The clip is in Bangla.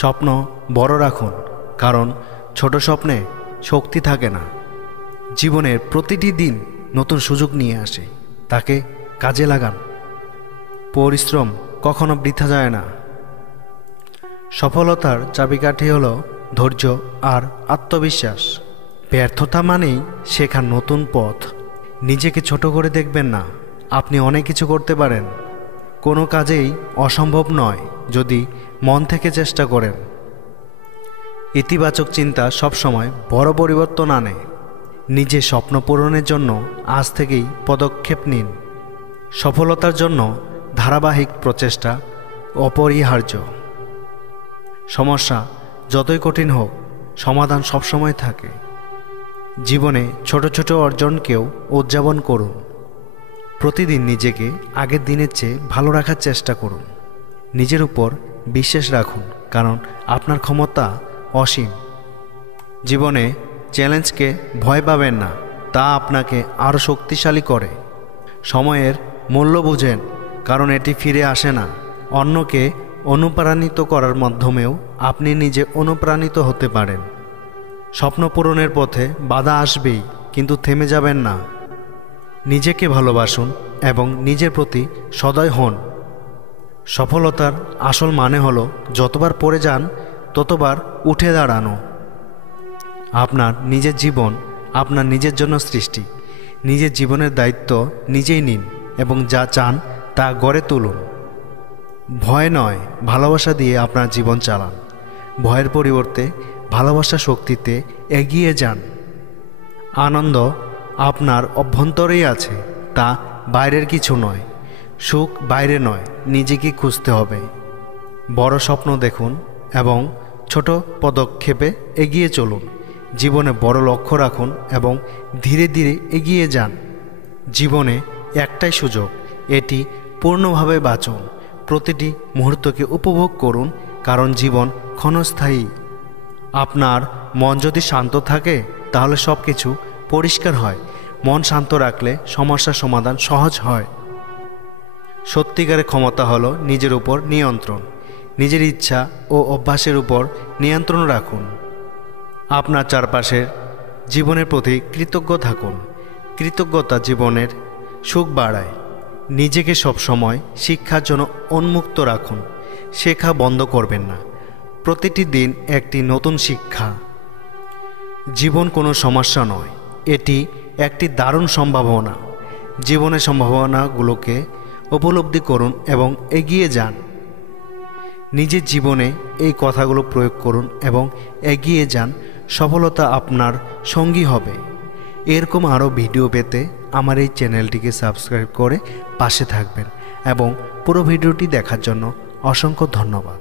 স্বপ্ন বড় রাখুন, কারণ ছোট স্বপ্নে শক্তি থাকে না। জীবনের প্রতিটি দিন নতুন সুযোগ নিয়ে আসে, তাকে কাজে লাগান। পরিশ্রম কখনো বৃথা যায় না। সফলতার চাবিকাঠি হলো ধৈর্য আর আত্মবিশ্বাস। ব্যর্থতা মানেই শেখার নতুন পথ। নিজেকে ছোট করে দেখবেন না, আপনি অনেক কিছু করতে পারেন। কোনো কাজেই অসম্ভব নয় যদি মন থেকে চেষ্টা করেন। ইতিবাচক চিন্তা সবসময় বড় পরিবর্তন আনে। নিজের স্বপ্ন পূরণের জন্য আজ থেকেই পদক্ষেপ নিন। সফলতার জন্য ধারাবাহিক প্রচেষ্টা অপরিহার্য। সমস্যা যতই কঠিন হোক, সমাধান সবসময় থাকে। জীবনে ছোট ছোট অর্জনকেও উদযাপন করুন। প্রতিদিন নিজেকে আগের দিনের চেয়ে ভালো রাখার চেষ্টা করুন। নিজের উপর বিশ্বাস রাখুন, কারণ আপনার ক্ষমতা অসীম। জীবনে চ্যালেঞ্জকে ভয় পাবেন না, তা আপনাকে আরও শক্তিশালী করে। সময়ের মূল্য বুঝেন, কারণ এটি ফিরে আসে না। অন্যকে অনুপ্রাণিত করার মাধ্যমেও আপনি নিজে অনুপ্রাণিত হতে পারেন। স্বপ্ন পূরণের পথে বাধা আসবেই, কিন্তু থেমে যাবেন না। নিজেকে ভালোবাসুন এবং নিজের প্রতি সদয় হন। সফলতার আসল মানে হলো যতবার পড়ে যান ততবার উঠে দাঁড়ানো। আপনার নিজের জীবন আপনার নিজের জন্য সৃষ্টি। নিজের জীবনের দায়িত্ব নিজেই নিন এবং যা চান তা গড়ে তুলুন। ভয় নয়, ভালোবাসা দিয়ে আপনার জীবন চালান। ভয়ের পরিবর্তে ভালোবাসা শক্তিতে এগিয়ে যান। আনন্দ আপনার অভ্যন্তরেই আছে, তা বাইরের কিছু নয়। সুখ বাইরে নয়, নিজেকে খুঁজতে হবে। বড় স্বপ্ন দেখুন এবং ছোট পদক্ষেপে এগিয়ে চলুন। জীবনে বড় লক্ষ্য রাখুন এবং ধীরে ধীরে এগিয়ে যান। জীবনে একটাই সুযোগ, এটি পূর্ণভাবে বাঁচুন। প্রতিটি মুহূর্তকে উপভোগ করুন, কারণ জীবন ক্ষণস্থায়ী। আপনার মন যদি শান্ত থাকে তাহলে সব কিছু পরিষ্কার হয়। মন শান্ত রাখলে সমস্যার সমাধান সহজ হয়। সত্যিকারের ক্ষমতা হলো নিজের উপর নিয়ন্ত্রণ। নিজের ইচ্ছা ও অভ্যাসের উপর নিয়ন্ত্রণ রাখুন। আপনার চারপাশের জীবনের প্রতি কৃতজ্ঞ থাকুন। কৃতজ্ঞতা জীবনের সুখ বাড়ায়। নিজেকে সবসময় শিক্ষার জন্য উন্মুক্ত রাখুন। শেখা বন্ধ করবেন না। প্রতিটি দিন একটি নতুন শিক্ষা। জীবন কোনো সমস্যা নয়, এটি একটি দারুণ সম্ভাবনা। জীবনের সম্ভাবনাগুলোকে উপলব্ধি করুন এবং এগিয়ে যান। নিজের জীবনে এই কথাগুলো প্রয়োগ করুন এবং এগিয়ে যান। সফলতা আপনার সঙ্গী হবে। এরকম আরও ভিডিও পেতে আমার এই চ্যানেলটিকে সাবস্ক্রাইব করে পাশে থাকবেন এবং পুরো ভিডিওটি দেখার জন্য অসংখ্য ধন্যবাদ।